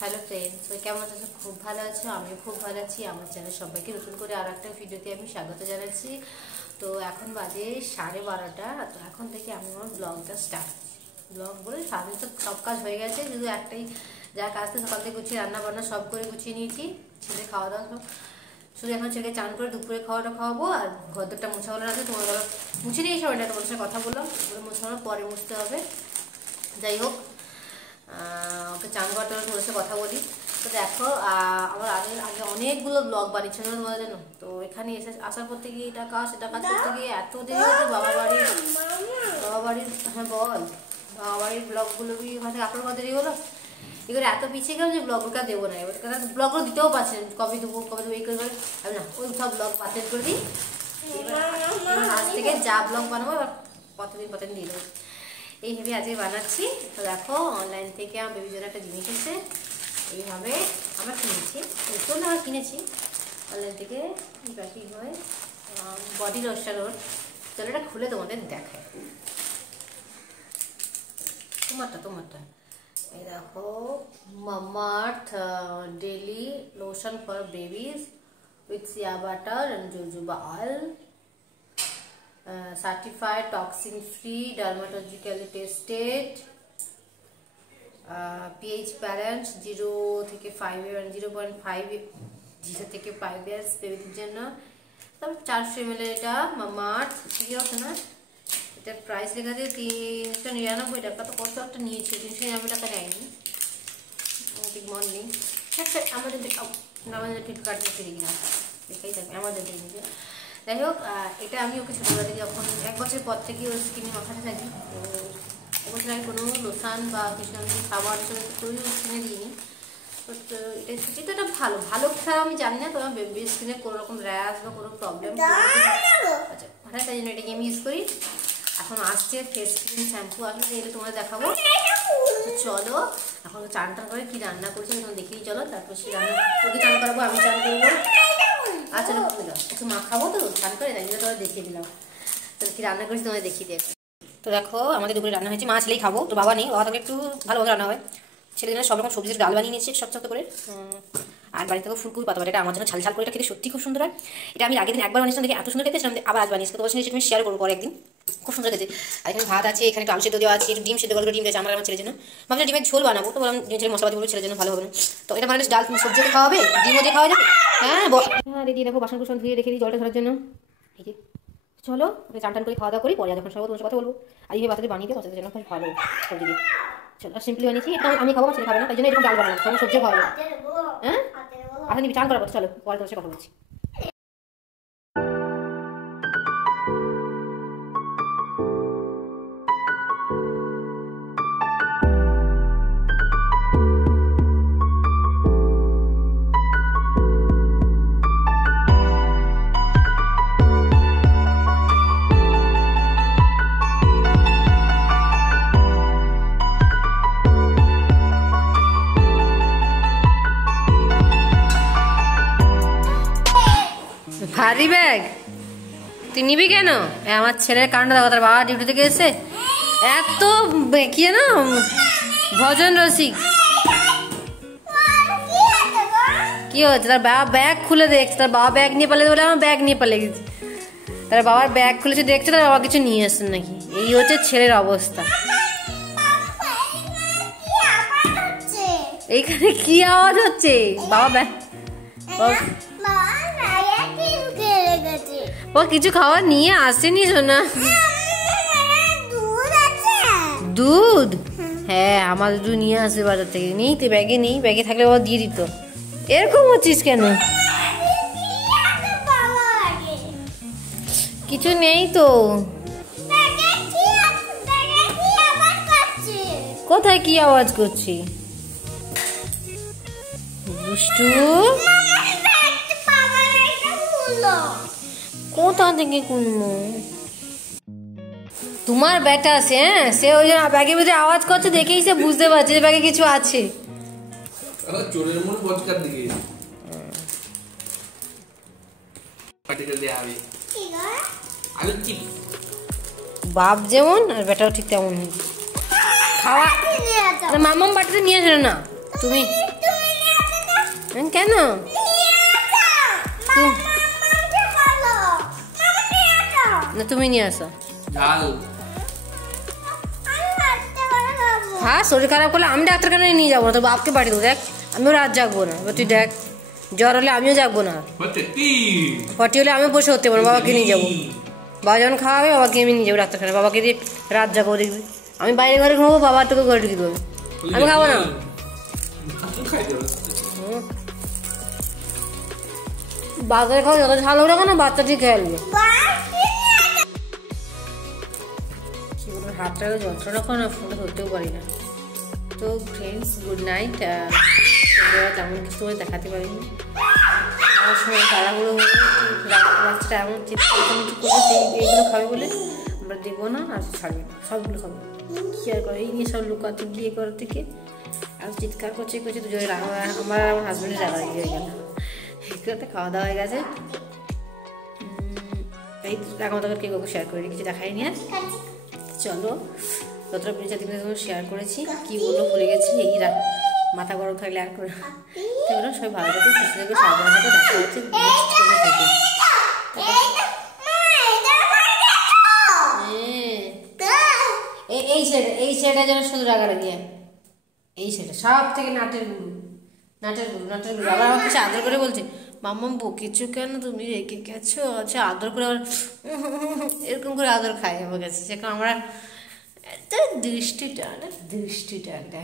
Hello friends, কেমন আছো? খুব ভালো আছো? আমি খুব ভালো আছি। আমার চ্যানেল সবাইকে নতুন করে আর একটা ভিডিওতে আমি স্বাগত জানাচ্ছি। তো এখন বাজে 12:30। তো এখন থেকে আমি আমার ব্লগটা স্টার্ট ব্লগ বলে সামনে তো সব কাজ হয়ে গেছে, শুধু একটাই যা কাজ তো সকাল থেকে গুছিয়ে রান্না বান্না সব করে গুছিয়ে নিয়েছি। ছেলে খাওয়া দাওয়া সব শুধু এখন ছেলেকে চান করে দুপুরে খাওয়াটা খাওয়াবো। আর ঘরটা মোছাগুলো আছে, তোমার ঘর মুছে নিয়ে সবাই তোমার সাথে কথা বললাম, মোছানো পরে মুছতে হবে। যাই হোক, ওকে চান করতে হবে, তোমার সাথে কথা বলি। তো দেখো, আমার আগে অনেকগুলো ব্লগ বানিয়েছিল তোমাদের জন্য। তো এখানে এসে আসার পর থেকে এটা কাজ সেটা কাজ করতে গিয়ে এত দেরি হচ্ছে। বাবা বাড়ির হ্যাঁ বল, বাবা বাড়ির ব্লগগুলো হয়তো আপনার কথা দেরি হলো, এগুলো এত পিছিয়ে গেল যে ব্লগটা দেবো না। এবার ব্লগগুলো দিতেও পারছেন, কবে দেবো এই করে আমি না ওই সব ব্লগ বাতিল করে দিই। আজ থেকে যা ব্লগ বানাবো এবার কতদিন দিয়ে দেবো, এই ভেবে আজকে বানাচ্ছি। তো দেখো, অনলাইন থেকে আমার বেবির জন্য একটা জিনিস এসেছে। এইভাবে আমরা কিনেছি, আমরা কিনেছি অনলাইন থেকে। প্যাকিং হয় বডি লোশন। ওর চলো এটা খুলে তোমাদের দেখায়। তোমারটা এই দেখো, Mamaearth daily lotion for babies with shea butter and jojoba oil, certified toxin free, dermatologically tested, pH balance 0 থেকে 5 and 0.5 থেকে 5 years বেবিদের জন্য। তারপর 400 ml এটা মামাআর্থ, ঠিক আছে না? এটা প্রাইস লেখা আছে 399 টাকা। তো কত একটা নিয়েছে, 399 টাকা নেয়নি। Good morning. আচ্ছা, আমাদের ফ্লিপকার্ট থেকে কিনা দেখাই থাকবে, আমাদের থেকে নিয়েছে। যাই হোক, এটা আমি ওকে ছোটোবেলা থেকে যখন 1 বছর পর থেকে ওর স্কিনে মাখাতে থাকি। তো এবছর আমি কোনো লোশন বা কিছু আমি খাবার হিসেবে তৈরি স্কিনে দিইনি। তো এটা সত্যি তো এটা ভালো ছাড়া আমি জানি না। তো আমার বেবি স্কিনে কোনো রকম র্যাশ বা কোনো প্রবলেম, আচ্ছা হঠাৎ তাই জন্য এটাকে আমি ইউজ করি। এখন আসছে ফেস ক্রিম শ্যাম্পু, আসলে এটা তোমরা দেখাবো। তো চলো এখন চান করে কি রান্না করছি তখন দেখিয়ে চলো। তারপর সে রান্না ওকে চান করাবো, আমি চান করবো। আচ্ছা একটু মাখাবো তো চান করে, তাই জন্য তোমাদের দেখিয়ে দিলাম। তো কি রান্না করেছি তোমাদের দেখিয়ে দেবো। তো দেখো, আমাদের দুপুরে রান্না হয়েছে, মা ছেলেই খাবো। তো বাবা নেই, বাবা থাকলে একটু ভালোভাবে রান্না হয়। ছেলের জন্য সব রকম সবজির ডাল বানিয়ে নিয়েছি শক্ত করে। আর বাড়ি থেকে ফুলকপি পাতা, এটা আমার জন্য ঝাল করে, এটা খেতে সত্যি খুব সুন্দর হয়। এটা আমি আগের দিন একবার বানিয়েছিলাম, দেখে এত সুন্দর খেতেছিলাম, আবার আজ বানিয়েছি। তোমার সঙ্গে আমি শেয়ার করবো পরে একদিন, খুব সুন্দর খেতে। আর এখানে ভাত আছে, এখানে আলু সেদ্ধ দেওয়া আছে, একটু ডিম সেদ্ধ করে ডিম দিয়েছে আমার ছেলের জন্য। ভাবলাম ডিমের ঝোল বানাবো, তো বললাম ডিমের ছেলে মশলাপাতি বলে ছেলের জন্য ভালো হবে না। তো এটা বানালে ডাল সবজি দিয়ে খাওয়া হবে, ডিমও দিয়ে খাওয়া যাবে। হ্যাঁ রেডি। দেখো বাসন কুসন ধুয়ে রেখে দিই জলটা ধরার জন্য। এই যে চলো চান টান করে খাওয়া দাওয়া করি, পরে যখন সবাই তোমার কথা বলবো। আর এইভাবে বাচ্চাদের বানিয়ে দেবো, বাচ্চাদের জন্য খুব ভালো সবজি দিয়ে। চলো সিম্পলি বানিয়েছি, এটা আমি খাবো, ছেলে খাবে না, তাই জন্য এরকম ডাল বানাবো, সঙ্গে সবজি খাওয়া যাবে। হ্যাঁ আচ্ছা নিবি চান করাবো, চলো পরে তোমার সাথে কথা বলছি। ভারী ব্যাগ তুই নিবি কেন? আমার ছেলের কারণটা দেখো, তার বাবা ডিউটি থেকে এসে এত কি জানো ভজন রসিক। কি হচ্ছে, তার বাবা ব্যাগ খুলে দেখছে, তার বাবা ব্যাগ নিয়ে পালিয়ে বলে আমার ব্যাগ নিয়ে পালিয়ে গেছে। তার বাবার ব্যাগ খুলেছে, দেখছে তার বাবা কিছু নিয়ে আসছেন নাকি। এই হচ্ছে ছেলের অবস্থা। এইখানে কি আওয়াজ হচ্ছে? বাবা ব্যাগ ও কিছু খাওয়া নিয়ে আসেনি শোনা। দুধ? হ্যাঁ আমার দুধ নিয়ে আসবে বাজার থেকে। নেই তো ব্যাগে নেই, ব্যাগে থাকলে ও দিয়ে দিত। এরকম হচ্ছিস কেন? কিছু নেই তো। কোথায় কি আওয়াজ করছি? দুষ্টু কোথা থেকে কুনমো? তোমার ব্যাটা আছে, হ্যাঁ সে ওই জন্য ব্যাগের ভিতরে আওয়াজ করছে, দেখেই সে বুঝতে পারছে যে ব্যাগে কিছু আছে। চোরের মনে বচকার দিকে বাপ যেমন আর বেটাও ঠিক তেমন। খাওয়া মামাম বাটিতে নিয়ে আসো না তুমি। কেন না তুমি নিয়ে আসো। হ্যাঁ শরীর খারাপ করলে আমি ডাক্তারখানে নিয়ে যাবো না, তোর বাপকে পাঠিয়ে দেবো। দেখ আমিও রাত জাগবো না, তুই দেখ জ্বর হলে আমিও জাগবো না, পটি হলে আমিও বসে হতে পারবো, বাবাকে নিয়ে যাবো। বাবা যখন খাওয়াবে বাবাকে আমি নিয়ে যাবো ডাক্তারখানে, বাবাকে দিয়ে রাত যাবো দেখবি। আমি বাইরে ঘরে ঘুমাবো, বাবা তোকে ঘরে ঢুকে দেবো, আমি খাবো না। বাচ্চার খাওয়া যত ঝাল হোক না বাচ্চা ঠিক খেয়ে আসবে। হাতটা যন্ত্রণা করে না, ফোনটা ধরতেও পারি না। তো ফ্রেন্ডস গুড নাইট। তেমন কিছু সময় দেখাতে পারিনি, আমার সময় তাড়াহুড়ো বাচ্চাটা এমন চিৎকার করছে এইগুলো খাবে বলে আমরা দেবো না আর ছাড়বে না, সবগুলো খাবো। কি আর করে এই নিয়ে সব লুকাতে গিয়ে করার থেকে আর চিৎকার করছে তো জোরে আমার হাজব্যান্ডের রাগারাগি হয়ে গেল। এগুলোতে খাওয়া দাওয়া হয়ে গেছে। এই রাগামতো করে কেউ শেয়ার করে কিছু দেখাই নিয়ে চলো যতটা পেরেছি তোমাদের সঙ্গে শেয়ার করেছি। কি বলবো ভুলে গেছি, এই মাথা গরম থাকলে আর করে সেগুলো সবাই ভালো থাকবে, সুস্থ থাকবে, সাবধানে থাকবে। দেখা হচ্ছে এই ছেলেটা যেন শুধু রাগারাগি, এই ছেলেটা সব থেকে নাটের গুরু। আবার আমার কিছু আদর করে বলছে মাম্মা বকেছো কেন তুমি রেখে গেছো, আচ্ছা আদর করে আবার এরকম করে আদর খায় আমার কাছে। সেখানে আমরা দৃষ্টিটা একটা